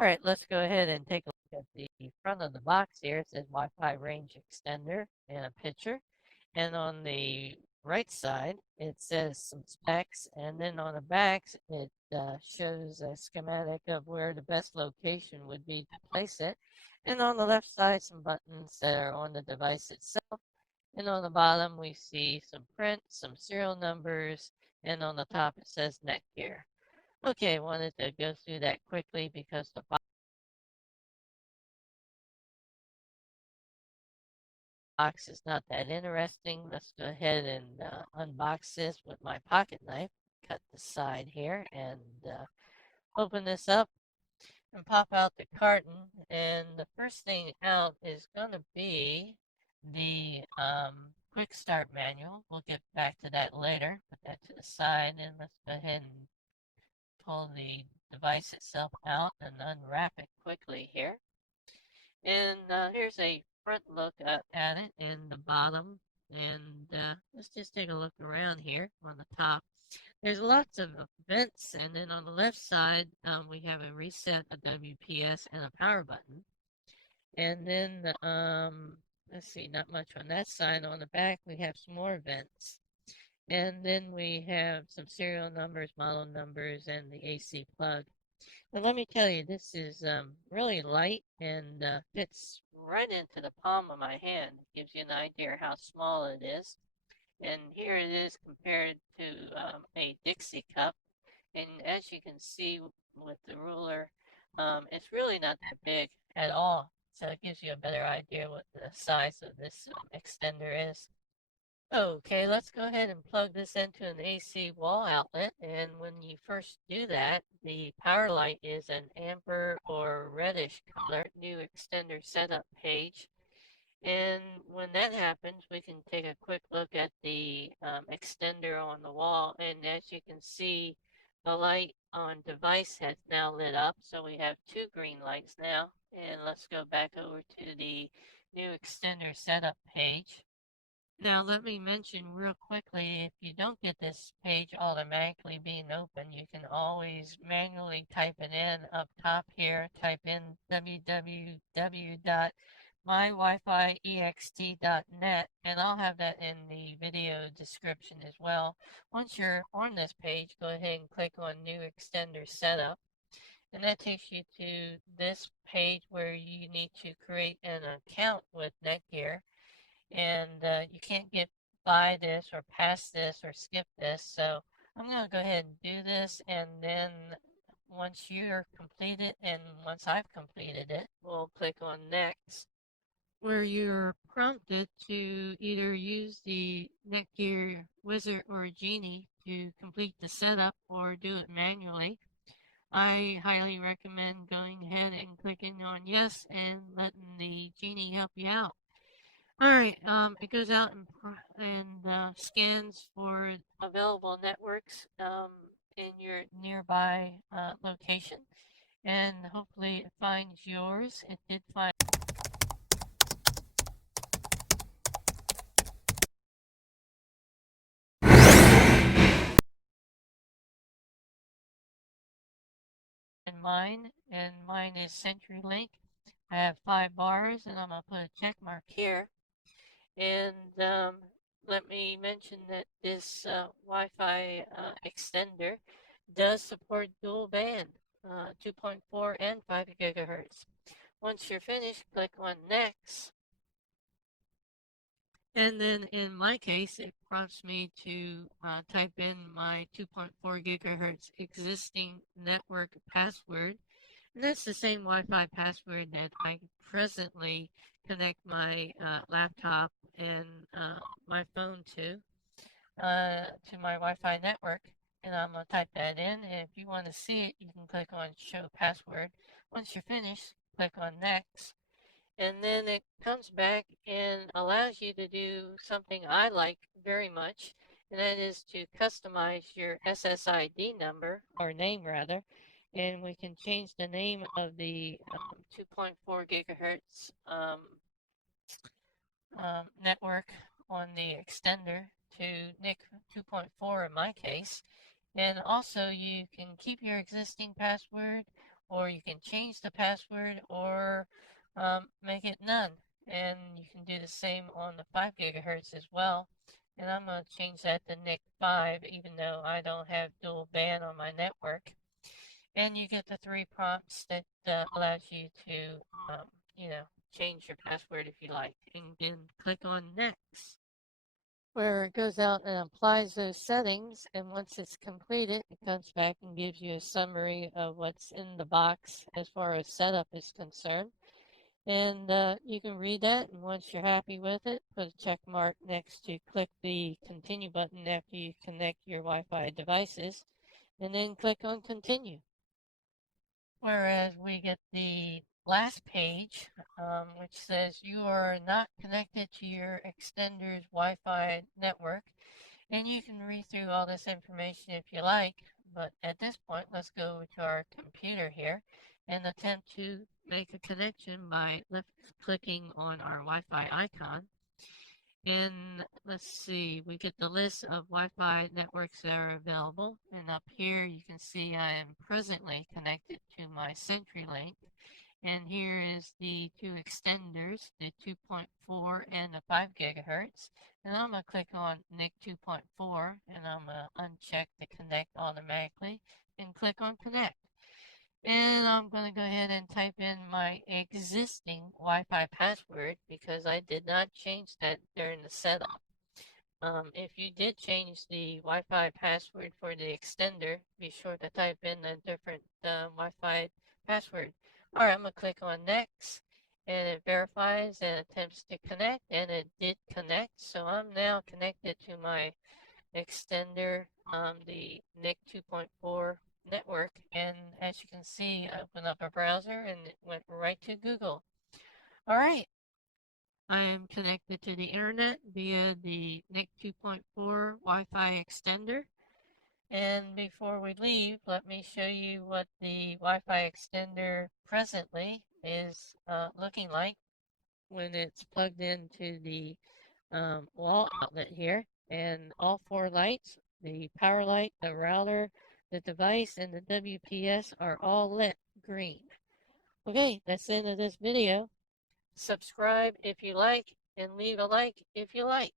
Alright, let's go ahead and take a look at the front of the box here. It says Wi-Fi range extender and a picture. And on the right side, it says some specs. And then on the back, it shows a schematic of where the best location would be to place it. And on the left side, some buttons that are on the device itself. And on the bottom, we see some print, some serial numbers, and on the top, it says Netgear. Okay, I wanted to go through that quickly because the box is not that interesting. Let's go ahead and unbox this with my pocket knife. Cut the side here and open this up and pop out the carton. And the first thing out is going to be the quick start manual. We'll get back to that later. Put that to the side and let's go ahead and pull the device itself out and unwrap it quickly here. And here's a front look at it in the bottom. And let's just take a look around here on the top. There's lots of vents, and then on the left side, we have a reset, a WPS, and a power button. And then, let's see, not much on that side. On the back, we have some more vents. And then we have some serial numbers, model numbers, and the AC plug. And let me tell you, this is really light and fits right into the palm of my hand. It gives you an idea how small it is. And here it is compared to a Dixie cup. And as you can see with the ruler, it's really not that big at all. So it gives you a better idea what the size of this extender is. Okay, let's go ahead and plug this into an AC wall outlet. And when you first do that, the power light is an amber or reddish color, new extender setup page. And when that happens, we can take a quick look at the extender on the wall. And as you can see, the light on device has now lit up. So we have two green lights now. And let's go back over to the new extender setup page. Now, let me mention real quickly, if you don't get this page automatically being open, you can always manually type it in up top here. Type in www.mywifiext.net, and I'll have that in the video description as well. Once you're on this page, go ahead and click on New Extender Setup. And that takes you to this page where you need to create an account with Netgear. And you can't get by this or past this or skip this. So I'm going to go ahead and do this, and then once you're completed and once I've completed it, we'll click on next, where you're prompted to either use the Netgear Wizard or Genie to complete the setup or do it manually. I highly recommend going ahead and clicking on yes and letting the Genie help you out. Alright, it goes out and scans for available networks in your nearby location, and hopefully it finds yours. It did find mine, and mine is CenturyLink. I have 5 bars, and I'm going to put a check mark here. And let me mention that this Wi-Fi extender does support dual band, 2.4 and 5 gigahertz. Once you're finished, click on Next. And then in my case, it prompts me to type in my 2.4 gigahertz existing network password. And that's the same Wi-Fi password that I presently connect my laptop and my phone to my Wi-Fi network. And I'm going to type that in. And if you want to see it, you can click on Show Password. Once you're finished, click on Next. And then it comes back and allows you to do something I like very much, and that is to customize your SSID number, or name rather, and we can change the name of the 2.4 gigahertz network on the extender to NIC 2.4 in my case. And also you can keep your existing password, or you can change the password or make it none. And you can do the same on the 5 gigahertz as well. And I'm going to change that to NIC 5, even though I don't have dual band on my network. And you get the 3 prompts that allows you to, change your password if you like. And then click on Next, where it goes out and applies those settings. And once it's completed, it comes back and gives you a summary of what's in the box as far as setup is concerned. And you can read that, and once you're happy with it, put a check mark next to click the continue button after you connect your Wi-Fi devices, and then click on continue. Whereas we get the last page, which says you are not connected to your extender's Wi-Fi network, and you can read through all this information if you like, but at this point, let's go to our computer here and attempt to make a connection by clicking on our Wi-Fi icon. And let's see, we get the list of Wi-Fi networks that are available. And up here, you can see I am presently connected to my CenturyLink. And here is the 2 extenders, the 2.4 and the 5 gigahertz. And I'm going to click on NIC 2.4 and I'm going to uncheck the connect automatically and click on connect. And I'm going to go ahead and type in my existing Wi-Fi password because I did not change that during the setup. If you did change the Wi-Fi password for the extender, be sure to type in a different Wi-Fi password. Alright, I'm going to click on Next, and it verifies and attempts to connect, and it did connect. So I'm now connected to my extender, the NIC 2.4 network, and as you can see, I opened up a browser and it went right to Google. Alright, I am connected to the internet via the NIC 2.4 Wi-Fi extender. And before we leave, let me show you what the Wi-Fi extender presently is looking like when it's plugged into the wall outlet here. And all 4 lights, the power light, the router, the device, and the WPS are all lit green. Okay, that's the end of this video. Subscribe if you like, and leave a like if you like.